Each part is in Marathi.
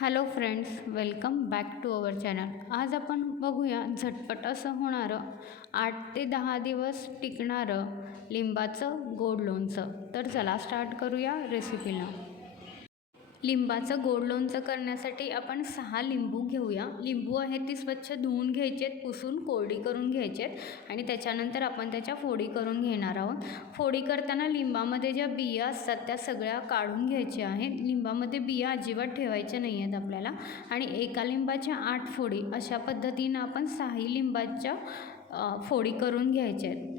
Hello friends welcome back to our channel आज आपण बघूया झटपट असं होणारं आठ ते दहा दिवस टिकणारं लिंबाचं गोड लोणचं. तर चला स्टार्ट करूया रेसिपीला लिंबाचं गोड लोणचं करण्यासाठी आपण सहा लिंबू घेऊया. लिंबू आहेत ती स्वच्छ धुवून घ्यायचे आहेत पुसून कोरडी करून घ्यायचे आहेत आणि त्याच्यानंतर आपण त्याच्या फोडी करून घेणार आहोत. फोडी करताना लिंबामध्ये ज्या बिया असतात त्या सगळ्या काढून घ्यायच्या आहेत. लिंबामध्ये बिया अजिबात ठेवायच्या नाही आहेत आपल्याला आणि एका लिंबाच्या आठ फोडी अशा पद्धतीनं आपण सहाही लिंबाच्या फोडी करून घ्यायच्या आहेत.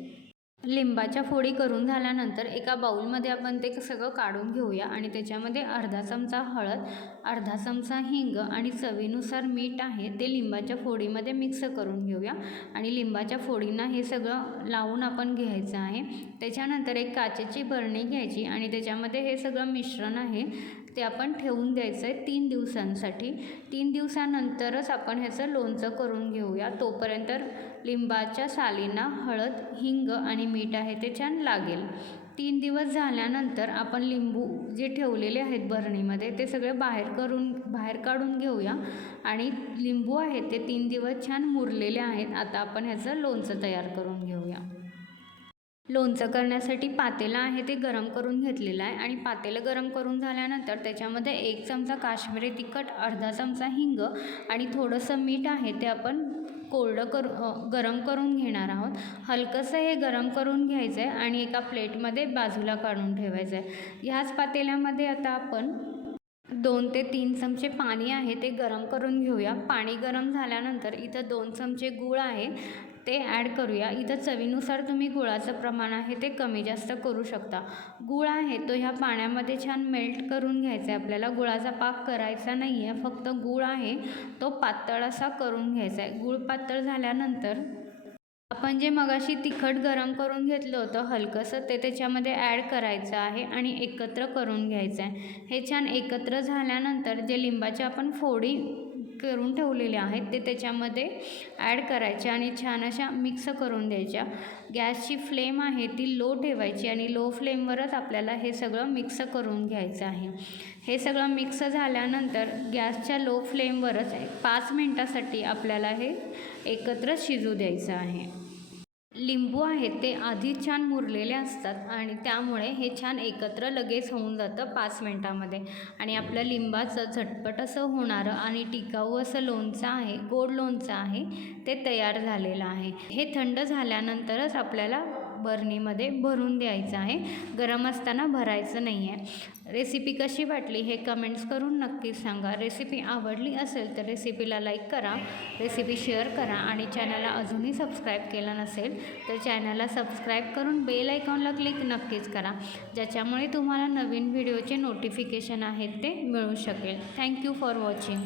लिंबाच्या फोडी करून झाल्यानंतर एका बाऊलमध्ये आपण ते सगळं काढून घेऊया आणि त्याच्यामध्ये अर्धा चमचा हळद अर्धा चमचा हिंग आणि चवीनुसार मीठ आहे ते लिंबाच्या फोडीमध्ये मिक्स करून घेऊया. आणि लिंबाच्या फोडींना हे सगळं लावून आपण घ्यायचं आहे. त्याच्यानंतर एक काचेची बरणी घ्यायची आणि त्याच्यामध्ये हे सगळं मिश्रण आहे. ते आपण ठेवून द्यायचं आहे तीन दिवसांसाठी. तीन दिवसानंतरच आपण ह्याचं लोणचं करून घेऊया. तोपर्यंत लिंबाच्या सालींना हळद हिंग आणि मीठ आहे ते छान लागेल. तीन दिवस झाल्यानंतर आपण लिंबू जे ठेवलेले आहेत बरणीमध्ये ते सगळे बाहेर करून बाहेर काढून घेऊया. आणि लिंबू आहेत ते तीन दिवस छान मुरलेले आहेत. आता आपण ह्याचं लोणचं तयार करून घेऊया. लोणचं करण्यासाठी पातेलं आहे ते गरम करून घेतलेलं आहे आणि पातेलं गरम करून झाल्यानंतर त्याच्यामध्ये एक चमचा काश्मीरी तिखट अर्धा चमचा हिंग आणि थोडंसं मीठ आहे ते आपण कोरडं करू गरम करून घेणार आहोत. हलकंसं हे गरम करून घ्यायचं आहे आणि एका प्लेटमध्ये बाजूला काढून ठेवायचं आहे ह्याच पातेल्यामध्ये आता आपण दोन ते तीन चमचे पाणी आहे ते गरम करून घेऊया. पाणी गरम झाल्यानंतर इथं दोन चमचे गूळ आहे. ते ॲड करूया. इथं चवीनुसार तुम्ही गुळाचं प्रमाण आहे ते कमी जास्त करू शकता. गुळ आहे तो ह्या पाण्यामध्ये छान मेल्ट करून घ्यायचा आहे. आपल्याला गुळाचा पाक करायचा नाही आहे फक्त गूळ आहे तो पातळ असा करून घ्यायचा आहे. गूळ पातळ झाल्यानंतर आपण जे मगाशी तिखट गरम करून घेतलं होतं हलकंसं ते त्याच्यामध्ये ॲड करायचं आहे आणि एकत्र करून घ्यायचं आहे. हे छान एकत्र झाल्यानंतर जे लिंबाच्या आपण फोडी करून ठेवलेले आहेत. ते त्याच्यामध्ये ॲड करायचे आणि छान अशा मिक्स करून द्यायच्या. गॅसची फ्लेम आहे ती लो ठेवायची आणि लो फ्लेमवरच आपल्याला हे सगळं मिक्स करून घ्यायचं आहे. हे सगळं मिक्स झाल्यानंतर गॅसच्या लो फ्लेमवरच पाच मिनटासाठी आपल्याला हे एकत्र शिजू द्यायचं आहे. लिंबू आहेत ते आधीच छान मुरलेले असतात आणि त्यामुळे हे छान एकत्र लगेच होऊन जातं पाच मिनटामध्ये. आणि आपल्या लिंबाचं झटपट असं होणारं आणि टिकाऊ असं लोणचं आहे गोड लोणचं आहे ते तयार झालेलं आहे. हे थंड झाल्यानंतरच आपल्याला बरणीमध्ये भरून द्यायचं आहे. गरम असताना भरायचं नाही आहे. रेसिपी कशी वाटली हे कमेंट्स करून नक्कीच सांगा. रेसिपी आवडली असेल तर रेसिपीला लाईक करा रेसिपी शेअर करा आणि चॅनलला अजूनही सबस्क्राईब केलं नसेल तर चॅनलला सबस्क्राईब करून बेल आयकॉनला क्लिक नक्कीच करा. ज्याच्यामुळे तुम्हाला नवीन व्हिडिओचे नोटिफिकेशन आहेत ते मिळू शकेल. Thank you for watching